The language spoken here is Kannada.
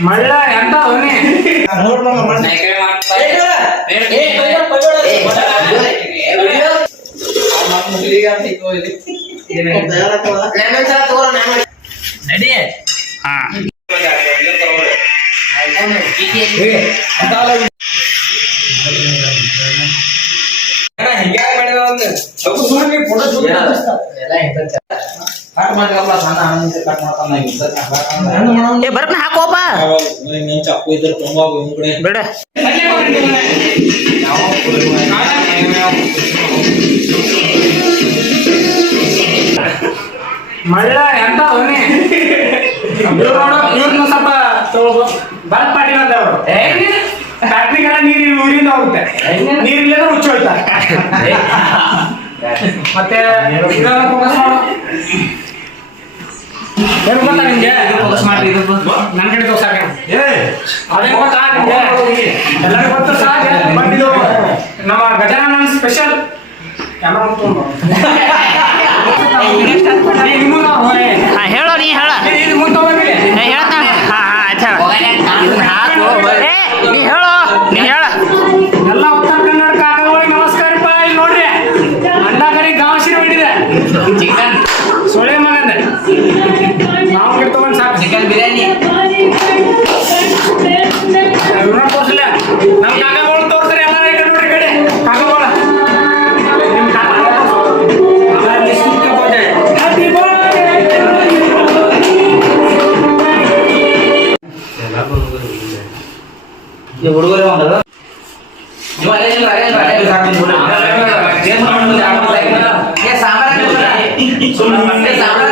ಮಳ್ಳ ಎಂತ ಅವನೇ ನೋಡ್. ಮಾಮ ಮಣ್ಣ. ನಡಿ ಹಾ ಹಿಂಗ್ಯಾಕ್ ಮಾಡಿದ ಒಂದು. ಫೋಟೋ ಕಟ್ ಮಾಡಿರಲ್ಲ ಸಣ್ಣ ಕಟ್ ಮಾಡ್ತಾನ? ಏ ಬರಪ್ನ ಹಾಕೋಪ. ನೀನ್ ಚಾಕು ಇದ್ರೆ ತುಂಬ ಇವ್ನ್ ಕಡೆ. ಬಿಡ. ಮಳ್ಳ ಎಂತ ಅವನೇ ನೋಡು ಇವ್ರನ್ನ ಸ್ವಲ್ಪ ಬರ್ತ್ ಅಂತ ಅವರು ಫ್ಯಾಕ್ಟ್ರಿಗೆಲ್ಲ ನೀರು ಊರಿಂದ ಹೋಗುತ್ತೆ. ನೀರಿಲ್ಲ ಹುಚ್ಚು ಹೋಯ್ತಾರೆ ಮತ್ತೆ ಇದನ್ನ ಫೋಕಸ್ ಮಾಡು ಏನ್ ಗೊತ್ತಾ ನಿಮಗೆ ಫೋಕಸ್ ಮಾಡಿ. ನನ್ನ ಕಡೆ ತೋರ್ಸಾಕ ಅದೇ ಗೊತ್ತಾ ನಿಮ್ಗೆ ಎಲ್ಲರಿಗೂ ಗೊತ್ತು ಸಾಕ ಬಟ್ ನಮ್ಮ ಗಜಾನನ ಸ್ಪೆಷಲ್ ಕ್ಯಾಮ್ರಾ ತಗೊಂಡು ಹಾ ಹೇಳೋ ನೀ ಹೇಳ. ಇದು ಏ ಹೇಳ್ತಾನ ಹಾ ಹಾ ನೀ ಹೇಳೋ ನೀ ಹೇಳ ಎಲ್ಲ ಉತ್ತರ ಕನ್ನಡ ಕಾಕಗಳಿಗೆ ನಮಸ್ಕಾರ ಇಲ್ಲಿ ನೋಡ್ರಿ. ಅಂಡಾಗರಿ ಗಾವಸಿರ ಹಿಡಿದೆ ಸೊಳ್ಳೆ ಹುಡುಗರೇ ಒಂದಲ್ಲ ನೀವು ಅಲ್ಲೇ ನಿಲ್ರಿ, ಅಲ್ಲೇ ನಿಲ್ರಿ, ಅಲ್ಲೇ ಸಾಕು ನಿಲ್ರಿ. ಏ, ಸಾಂಬಾರ್ ಹಾಕ್ಲಿ ಬಿಡ್ರಿ. ಏ, ಸಾಂಬಾರ್